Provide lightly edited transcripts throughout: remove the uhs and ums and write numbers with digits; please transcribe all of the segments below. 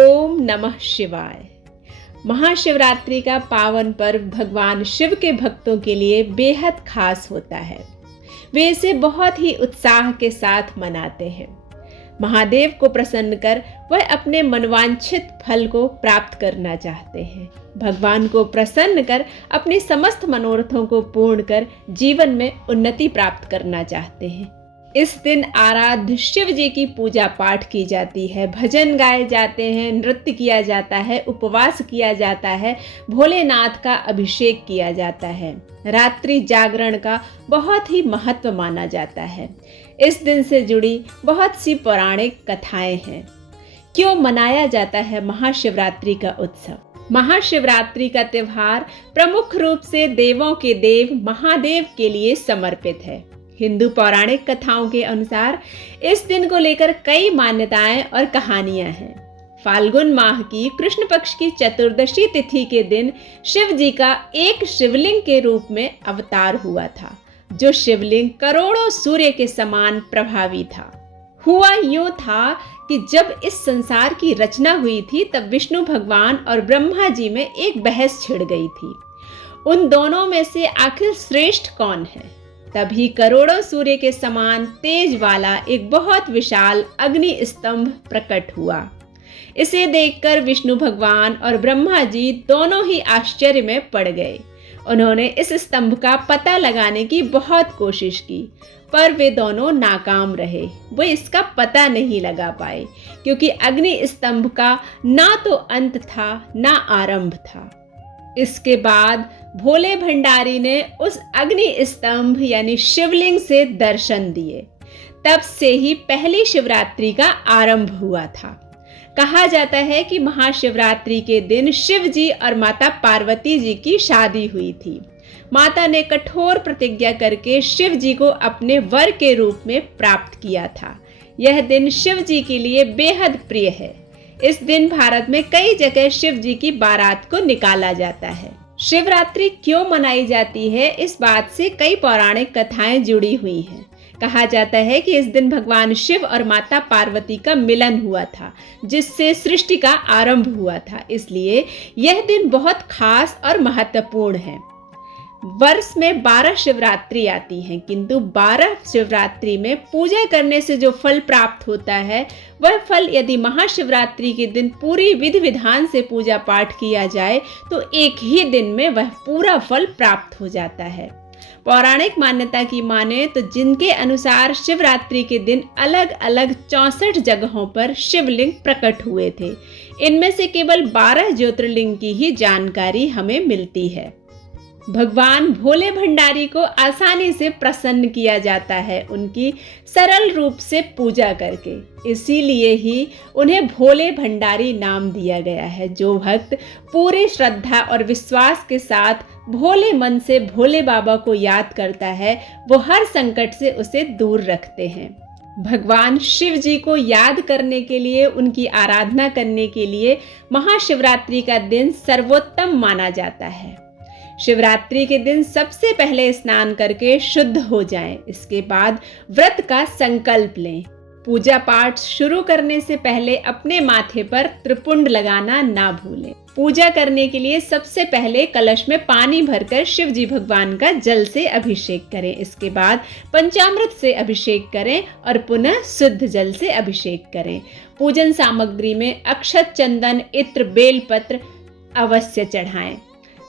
ओम नमः शिवाय। महाशिवरात्रि का पावन पर्व भगवान शिव के भक्तों के लिए बेहद खास होता है। वे इसे बहुत ही उत्साह के साथ मनाते हैं। महादेव को प्रसन्न कर वह अपने मनवांछित फल को प्राप्त करना चाहते हैं। भगवान को प्रसन्न कर अपने समस्त मनोरथों को पूर्ण कर जीवन में उन्नति प्राप्त करना चाहते हैं। इस दिन आराध्य शिव जी की पूजा पाठ की जाती है, भजन गाए जाते हैं, नृत्य किया जाता है, उपवास किया जाता है, भोलेनाथ का अभिषेक किया जाता है। रात्रि जागरण का बहुत ही महत्व माना जाता है। इस दिन से जुड़ी बहुत सी पौराणिक कथाएं हैं। क्यों मनाया जाता है महाशिवरात्रि का उत्सव? महाशिवरात्रि का त्योहार प्रमुख रूप से देवों के देव महादेव के लिए समर्पित है। हिंदू पौराणिक कथाओं के अनुसार इस दिन को लेकर कई मान्यताएं और कहानियां हैं। फाल्गुन माह की कृष्ण पक्ष की चतुर्दशी तिथि के दिन शिव जी का एक शिवलिंग के रूप में अवतार हुआ था, जो शिवलिंग करोड़ों सूर्य के समान प्रभावी था। हुआ यूं था कि जब इस संसार की रचना हुई थी तब विष्णु भगवान और ब्रह्मा जी में एक बहस छिड़ गई थी। उन दोनों में से आखिर श्रेष्ठ कौन है? तभी करोड़ों सूर्य के समान तेज वाला एक बहुत विशाल अग्नि स्तंभ प्रकट हुआ। इसे देखकर विष्णु भगवान और ब्रह्मा जी दोनों ही आश्चर्य में पड़ गए। उन्होंने इस स्तंभ का पता लगाने की बहुत कोशिश की, पर वे दोनों नाकाम रहे। वे इसका पता नहीं लगा पाए, क्योंकि अग्नि स्तंभ का ना तो अंत था ना आरंभ था। इसके बाद भोले भंडारी ने उस अग्नि स्तंभ यानी शिवलिंग से दर्शन दिए। तब से ही पहली शिवरात्रि का आरंभ हुआ था। कहा जाता है कि महाशिवरात्रि के दिन शिव जी और माता पार्वती जी की शादी हुई थी। माता ने कठोर प्रतिज्ञा करके शिव जी को अपने वर के रूप में प्राप्त किया था। यह दिन शिव जी के लिए बेहद प्रिय है। इस दिन भारत में कई जगह शिव जी की बारात को निकाला जाता है। शिवरात्रि क्यों मनाई जाती है, इस बात से कई पौराणिक कथाएं जुड़ी हुई हैं। कहा जाता है कि इस दिन भगवान शिव और माता पार्वती का मिलन हुआ था, जिससे सृष्टि का आरंभ हुआ था। इसलिए यह दिन बहुत खास और महत्वपूर्ण है। वर्ष में 12 शिवरात्रि आती हैं, किंतु 12 शिवरात्रि में पूजा करने से जो फल प्राप्त होता है, वह फल यदि महाशिवरात्रि के दिन पूरी विधि विधान से पूजा पाठ किया जाए तो एक ही दिन में वह पूरा फल प्राप्त हो जाता है। पौराणिक मान्यता की माने तो जिनके अनुसार शिवरात्रि के दिन अलग अलग 64 जगहों पर शिवलिंग प्रकट हुए थे। इनमें से केवल 12 ज्योतिर्लिंग की ही जानकारी हमें मिलती है। भगवान भोले भंडारी को आसानी से प्रसन्न किया जाता है उनकी सरल रूप से पूजा करके। इसीलिए ही उन्हें भोले भंडारी नाम दिया गया है। जो भक्त पूरे श्रद्धा और विश्वास के साथ भोले मन से भोले बाबा को याद करता है, वो हर संकट से उसे दूर रखते हैं। भगवान शिव जी को याद करने के लिए, उनकी आराधना करने के लिए महाशिवरात्रि का दिन सर्वोत्तम माना जाता है। शिवरात्रि के दिन सबसे पहले स्नान करके शुद्ध हो जाएं। इसके बाद व्रत का संकल्प लें। पूजा पाठ शुरू करने से पहले अपने माथे पर त्रिपुंड लगाना ना भूलें। पूजा करने के लिए सबसे पहले कलश में पानी भरकर शिव जी भगवान का जल से अभिषेक करें। इसके बाद पंचामृत से अभिषेक करें और पुनः शुद्ध जल से अभिषेक करें। पूजन सामग्री में अक्षत, चंदन, इत्र, बेलपत्र अवश्य चढ़ाएं।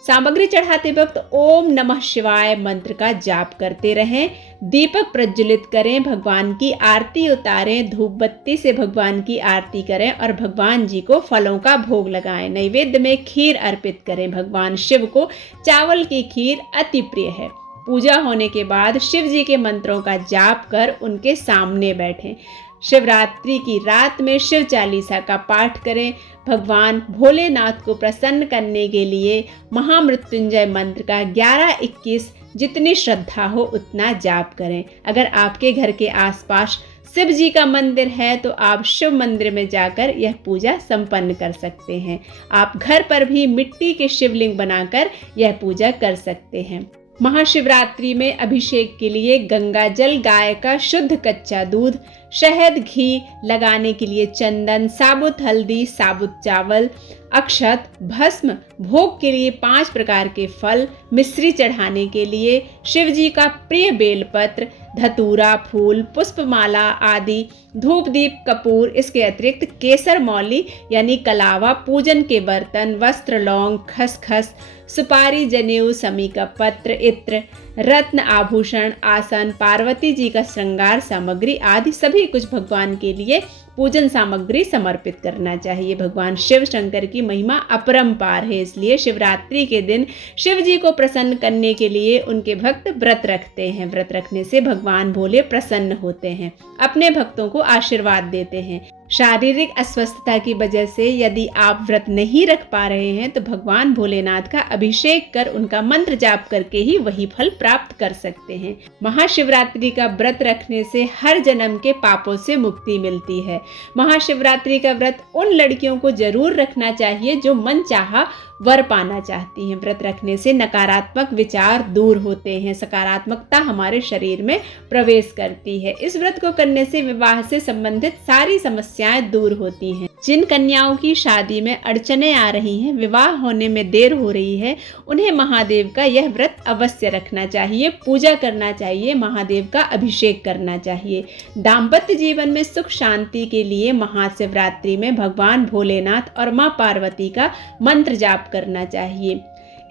सामग्री चढ़ाते वक्त ओम नमः शिवाय मंत्र का जाप करते रहें। दीपक प्रज्वलित करें, भगवान की आरती उतारें, धूप बत्ती से भगवान की आरती करें और भगवान जी को फलों का भोग लगाएं। नैवेद्य में खीर अर्पित करें। भगवान शिव को चावल की खीर अति प्रिय है। पूजा होने के बाद शिव जी के मंत्रों का जाप कर उनके सामने बैठें। शिवरात्रि की रात में शिव चालीसा का पाठ करें। भगवान भोलेनाथ को प्रसन्न करने के लिए महामृत्युंजय मंत्र का 11-21 जितनी श्रद्धा हो उतना जाप करें। अगर आपके घर के आसपास शिव जी का मंदिर है तो आप शिव मंदिर में जाकर यह पूजा संपन्न कर सकते हैं। आप घर पर भी मिट्टी के शिवलिंग बनाकर यह पूजा कर सकते हैं। महाशिवरात्रि में अभिषेक के लिए गंगा जल, गाय का शुद्ध कच्चा दूध, शहद, घी लगाने के लिए चंदन, साबुत हल्दी, साबुत चावल, अक्षत, भस्म, भोग के लिए 5 प्रकार के फल, मिश्री चढ़ाने के लिए शिव जी का प्रिय बेलपत्र, धतूरा, फूल, पुष्पमाला आदि, धूप दीप कपूर, इसके अतिरिक्त केसर मौली यानी कलावा, पूजन के बर्तन, वस्त्र, लौंग, खसखस, सुपारी, जनेऊ, समी का पत्र, इत्र, रत्न, आभूषण, आसन, पार्वती जी का श्रृंगार सामग्री आदि सभी कुछ भगवान के लिए पूजन सामग्री समर्पित करना चाहिए। भगवान शिव शंकर की महिमा अपरंपार है, इसलिए शिवरात्रि के दिन शिव जी को प्रसन्न करने के लिए उनके भक्त व्रत रखते हैं। व्रत रखने से भगवान भोले प्रसन्न होते हैं, अपने भक्तों को आशीर्वाद देते हैं। शारीरिक अस्वस्थता की वजह से यदि आप व्रत नहीं रख पा रहे हैं तो भगवान भोलेनाथ का अभिषेक कर उनका मंत्र जाप करके ही वही फल प्राप्त कर सकते हैं। महाशिवरात्रि का व्रत रखने से हर जन्म के पापों से मुक्ति मिलती है। महाशिवरात्रि का व्रत उन लड़कियों को जरूर रखना चाहिए जो मन चाहा वर पाना चाहती हैं। व्रत रखने से नकारात्मक विचार दूर होते हैं, सकारात्मकता हमारे शरीर में प्रवेश करती है। इस व्रत को करने से विवाह से संबंधित सारी समस्याएं दूर होती हैं। जिन कन्याओं की शादी में अड़चनें आ रही हैं, विवाह होने में देर हो रही है, उन्हें महादेव का यह व्रत अवश्य रखना चाहिए, पूजा करना चाहिए, महादेव का अभिषेक करना चाहिए। दाम्पत्य जीवन में सुख शांति के लिए महाशिवरात्रि में भगवान भोलेनाथ और माँ पार्वती का मंत्र जाप करना चाहिए।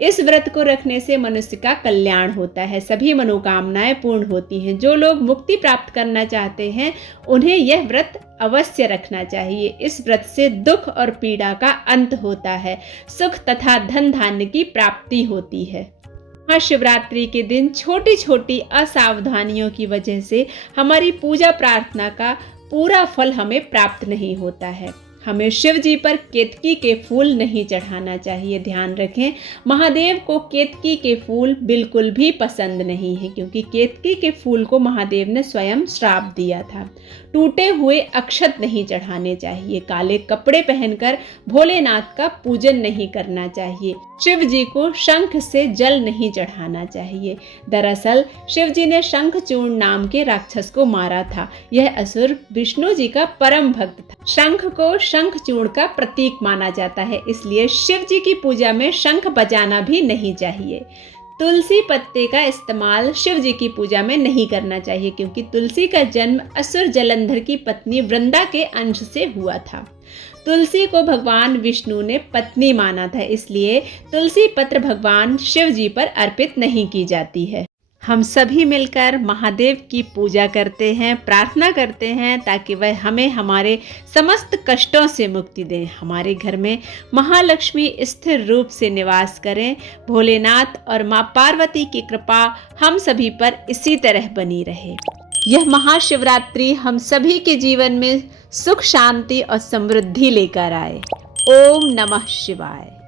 इस व्रत को रखने से मनुष्य का कल्याण होता है, सभी मनोकामनाएं पूर्ण होती हैं। जो लोग मुक्ति प्राप्त करना चाहते हैं उन्हें यह व्रत अवश्य रखना चाहिए। इस व्रत से दुख और पीड़ा का अंत होता है, सुख तथा धन धान्य की प्राप्ति होती है। महाशिवरात्रि के दिन छोटी छोटी असावधानियों की वजह से हमारी पूजा प्रार्थना का पूरा फल हमें प्राप्त नहीं होता है। हमें शिव जी पर केतकी के फूल नहीं चढ़ाना चाहिए। ध्यान रखें, महादेव को केतकी के फूल बिल्कुल भी पसंद नहीं है, क्योंकि केतकी के फूल को महादेव ने स्वयं श्राप दिया था। टूटे हुए अक्षत नहीं चढ़ाने चाहिए। काले कपड़े पहनकर भोलेनाथ का पूजन नहीं करना चाहिए। शिव जी को शंख से जल नहीं चढ़ाना चाहिए। दरअसल शिव जी ने शंखचूर्ण नाम के राक्षस को मारा था। यह असुर विष्णु जी का परम भक्त था। शंख को शंखचूर्ण का प्रतीक माना जाता है, इसलिए शिव जी की पूजा में शंख बजाना भी नहीं चाहिए। तुलसी पत्ते का इस्तेमाल शिव जी की पूजा में नहीं करना चाहिए, क्योंकि तुलसी का जन्म असुर जलंधर की पत्नी वृंदा के अंश से हुआ था। तुलसी को भगवान विष्णु ने पत्नी माना था, इसलिए तुलसी पत्र भगवान शिव जी पर अर्पित नहीं की जाती है। हम सभी मिलकर महादेव की पूजा करते हैं, प्रार्थना करते हैं ताकि वह हमें हमारे समस्त कष्टों से मुक्ति दें, हमारे घर में महालक्ष्मी स्थिर रूप से निवास करें। भोलेनाथ और माँ पार्वती की कृपा हम सभी पर इसी तरह बनी रहे। यह महाशिवरात्रि हम सभी के जीवन में सुख शांति और समृद्धि लेकर आए। ओम नमः शिवाय।